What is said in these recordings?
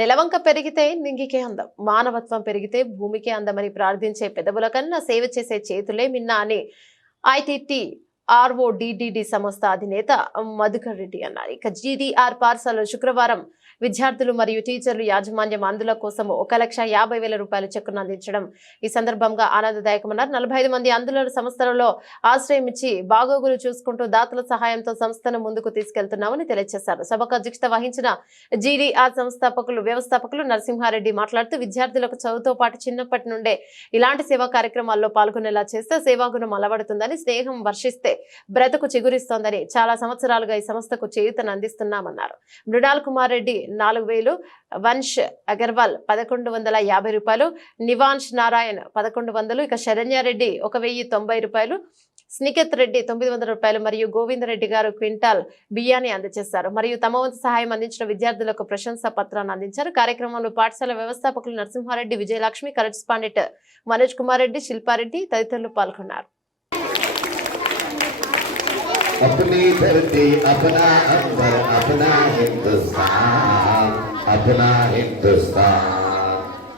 నెలవంక పెరిగితే నింగికే అందం, మానవత్వం పెరిగితే భూమికే అందమని ప్రార్థించే పెదవుల కన్నా సేవ చేసే చేతులే మిన్నా అని ఐటీటీ ఆర్ఓడిడిడి సంస్థ అధినేత మధుకర్ రెడ్డి అన్నారు. ఇక జీడీఆర్ పాఠశాలలో శుక్రవారం విద్యార్థులు మరియు టీచర్లు యాజమాన్యం అందుల కోసం 1,50,000 రూపాయల చెక్కును అందించడం ఈ సందర్భంగా ఆనందదాయకమన్నారు. 45 మంది అందుల సంస్థలలో ఆశ్రయం ఇచ్చి బాగోగులు చూసుకుంటూ దాతల సహాయంతో సంస్థను ముందుకు తీసుకెళ్తున్నామని తెలియజేశారు. సభకు అధ్యక్షత వహించిన జీడీఆర్ వ్యవస్థాపకులు నరసింహారెడ్డి మాట్లాడుతూ విద్యార్థులకు చదువుతో పాటు చిన్నప్పటి నుండే ఇలాంటి సేవా కార్యక్రమాల్లో పాల్గొనేలా చేస్తే సేవాగుణం అలవడుతుందని, స్నేహం వర్షిస్తే బ్రతుకు చిగురిస్తోందని చాలా సంవత్సరాలుగా ఈ సంస్థకు చేయూతను అందిస్తున్నామన్నారు. మృణాల్ కుమార్ రెడ్డి 4,000, వంశ్ అగర్వాల్ 1,150 రూపాయలు, నివాంష్ నారాయణ్ 1,100, ఇక శరణ్యారెడ్డి 1,090 రూపాయలు, స్నికేత్ రెడ్డి 900 రూపాయలు మరియు గోవిందరెడ్డి గారు క్వింటాల్ బియ్యాన్ని అందజేశారు. మరియు తమ వంతు సహాయం అందించిన విద్యార్థులకు ప్రశంసా పత్రాన్ని అందించారు. కార్యక్రమంలో పాఠశాల వ్యవస్థాపకులు నరసింహారెడ్డి, విజయలక్ష్మి, కరెస్పాండెంట్ మనోజ్ కుమార్ రెడ్డి, శిల్పారెడ్డి తదితరులు పాల్గొన్నారు. अपनी धरती अपना अंबर अपना हिंदुस्तान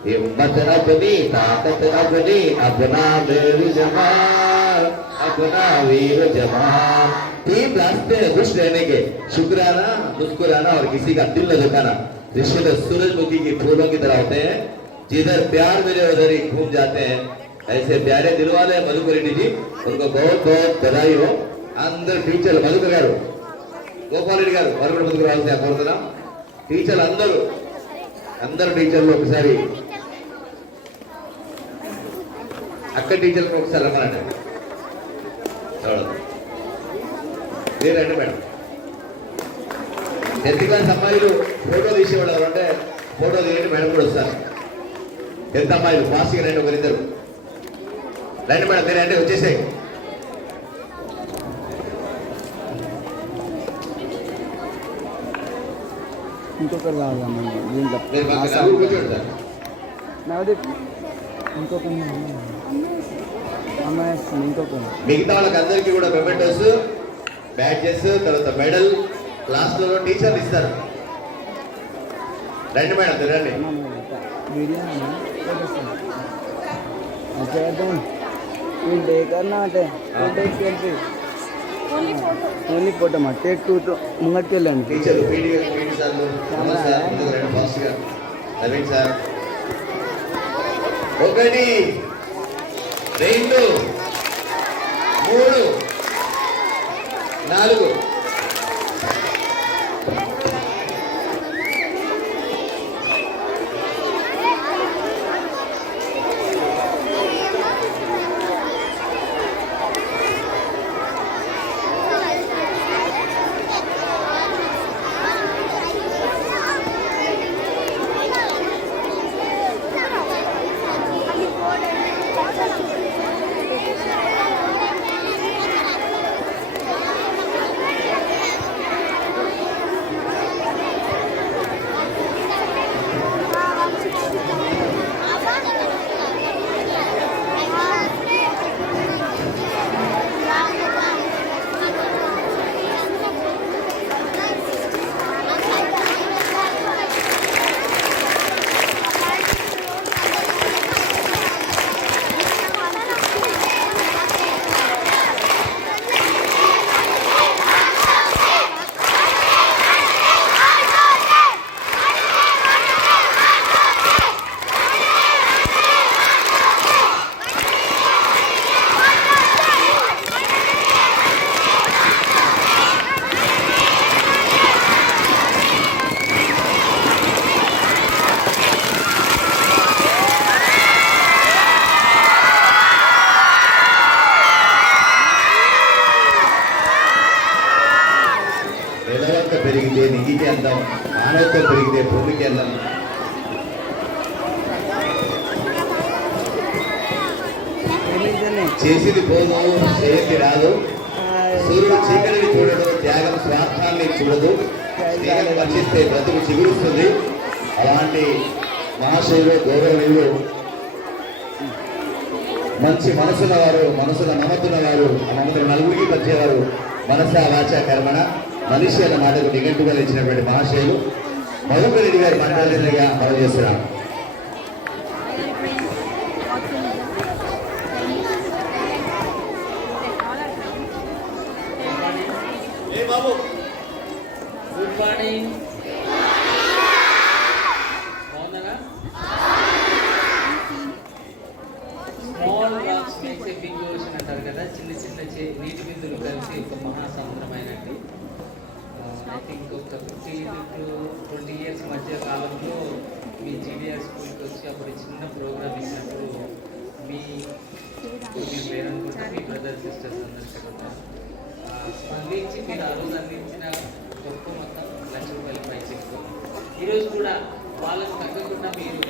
हिम्मत अपनी ताकत अपनी अपना वीर जवान अपना वीर जवान। तीन रास्ते हैं खुश रहने के, शुक्राना, मुस्कुराना और किसी का दिल न दुखाना। रिश्ते तो सूरजमुखी की फूलों की तरह होते हैं, जिधर प्यार मिले उधर ही घूम जाते हैं। ऐसे प्यारे दिल वाले मधुकर रेड्डी जी, उनको बहुत बहुत बधाई हो। अंदर टीचर मधुकर गारू, गोपाल रेड्डी गारू और मधुकर रावाल्सिन కోరుతున్నాం. టీచర్లు అందరూ టీచర్లు ఒకసారి అక్కడ టీచర్లు ఒకసారి రమ్మనండి. రండి మేడం. 10th క్లాస్ అమ్మాయిలు ఫోటో తీసేవాళ్ళు ఎవరంటే ఫోటో తీయండి, మేడం కూడా వస్తారు. 10th అమ్మాయిలు ఫాస్ట్గా రండి, ఒకరిద్దరు రండి మేడం. మీరు అంటే వచ్చేసాయి. ఇంకొకరు కావాలమ్మా దీంట్లో ఇంకొక అమ్మాయి ఇంకొక మిగతా వాళ్ళకి అందరికీ కూడా మెమెంటోస్, బ్యాడ్జెస్, తర్వాత మెడల్ క్లాస్లలో టీచర్లు ఇస్తారు. రండి మేడం, రండి. ఓన్లీ ఫోటో మా టేక్ 2 ముంగట్కి వెళ్ళండి. టీచర్ సార్ 1 2 3 4 పెరిగితే నింగికి అందం, మానవత్వం పెరిగితే భూమికి అందం. చేసింది పోదు, చేయకి రాదు. సూర్యుడు చీకటిని చూడడు, త్యాగం స్వార్థాన్ని చూడదు. స్నేహం వర్షిస్తే బ్రతుకు చిగురుస్తుంది. అలాంటి మహాశయులు, గౌరవనీయులు, మంచి మనసున్న వారు, మనసుల మమతున్న వారు, మమతలు నలుగురికి వచ్చేవారు, మనస వాచ కర్మణ మనిషి అన్న మాటకు నిఘంటుగా ఇచ్చినటువంటి మహాశయులు మధుకర్ రెడ్డి గారి మాట్లాడాల్సిందిగా మనం చేస్తున్నాం. Good morning. బాగున్నారా? Small drops makes a big ocean అంటారు కదా, చిన్న చిన్న నీటి బిందులు కలిసి ఒక మహాసముద్రమైనట్టు. ఐ థింక్ ఒక 15 to 20 years మధ్య కాలంలో మీ జీడిఆర్ స్కూల్కి వచ్చి అప్పుడు చిన్న ప్రోగ్రామ్ ఇచ్చినప్పుడు మీ పేరనుకుంటే మీ బ్రదర్ సిస్టర్స్ అందరికీ స్పందించి మీరు ఆ రోజు అందించిన గొప్ప మొత్తం ₹1,00,000 పై చెప్తారు. ఈరోజు కూడా వాళ్ళకు తగ్గకుండా మీరు